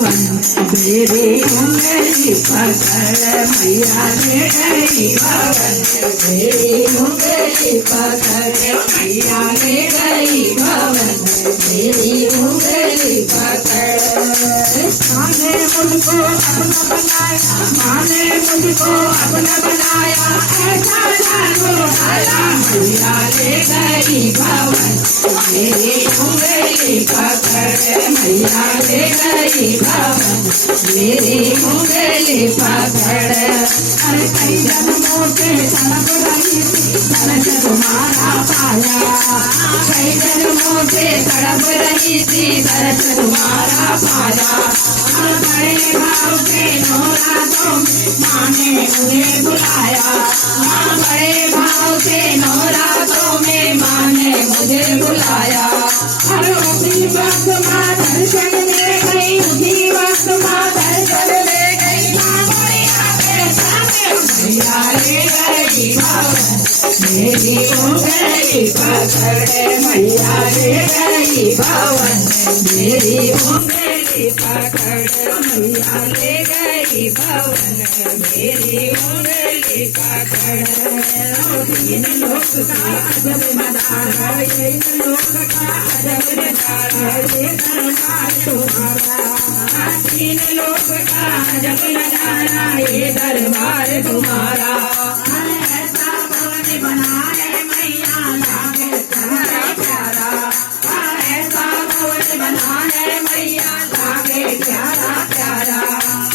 भवन मेरी उंगली पकड़ मैया ले गई भवन मेरी उंगली पकड़ मैया ले गई भवन मेरी उंगली पकड़। माँ ने मुझको अपना बनाया माँ ने मुझको अपना बनाया ऐसा जानो आया मैया ले गई भवन मेरी उंगली पकड़ मैया ले गई भवन मेरी उंगली पकड़। अरे कई जन्मों से तड़प रही थी दर्द तुम्हारा पाया कई जन्मों से तड़प रही थी दर्द तुम्हारा पाया। बड़े भाव के नौरातों माँ ने मुझे बुलाया बड़े भाव के नौरातों में माँ ने मुझे बुलाया। अरे उसी वक्त माँ दर्शन दे गई उसी वक्त माँ दर्शन दे गई माँ मैया के सामने मैया ले गई भवन मेरी उंगली पकड़ मैया ले गई भवन मेरी उंगली पकड़ मैया ले गई भवन मेरी उंगली पकड़। तीन लोक का अजब नजारा ये लोक का अजब नजारा ये दरबार तुम्हारा तीन लोक का अजब नजारा ये दरबार तुम्हारा। ऐसा भवन बनाए मैया लागे प्यारा प्यारा ऐसा भवन बनाए मैया लागे प्यारा प्यारा।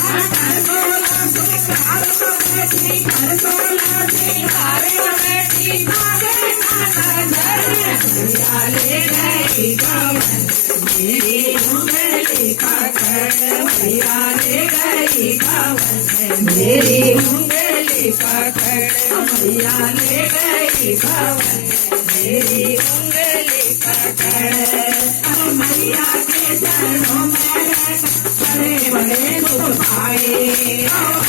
हर सोला सुखार को बैठी हर सोला सिंगार को बैठी आगे माता घर मैया ले गई भवन मेरी उंगली पकड़ मैया ले गई भवन मेरी उंगली पकड़ मैया ले गई भवन मेरी उंगली पकड़। मैया के चरणों में बड़े बड़े सुख पाए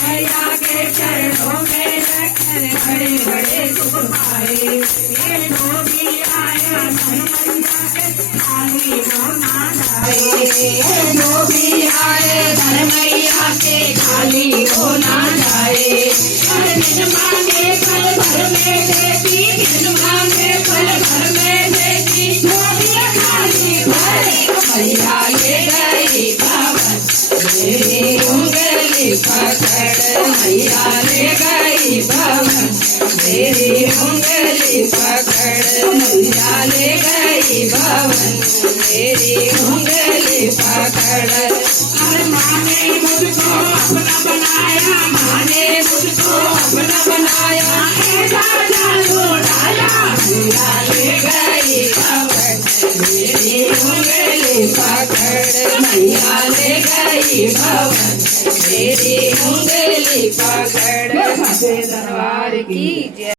मैया के चरणों में बड़े बड़े सुख पाए। ये जो भी आया मन मैया के खाली वो ना जाए जो भी आए घर मैया के खाली वो ना जाए। बिन मांगे फल घर में देती बिन मांगे फल घर में देती मोदी खाली भरी मैया ले गई भवन मेरी उंगली पकड़ मैया ले गई भवन मेरी उंगली पकड़ मैया ले गई भवन मेरी उंगली पकड़। अरे माँ ने मुझको अपना बनाया माँ ने मुझको अपना बनाया ऐसा जादू डाला मैया ले गई भवन मेरी उंगली पकड़ मैया ले गई भवन मेरी उंगली पकड़। दरबार की जय।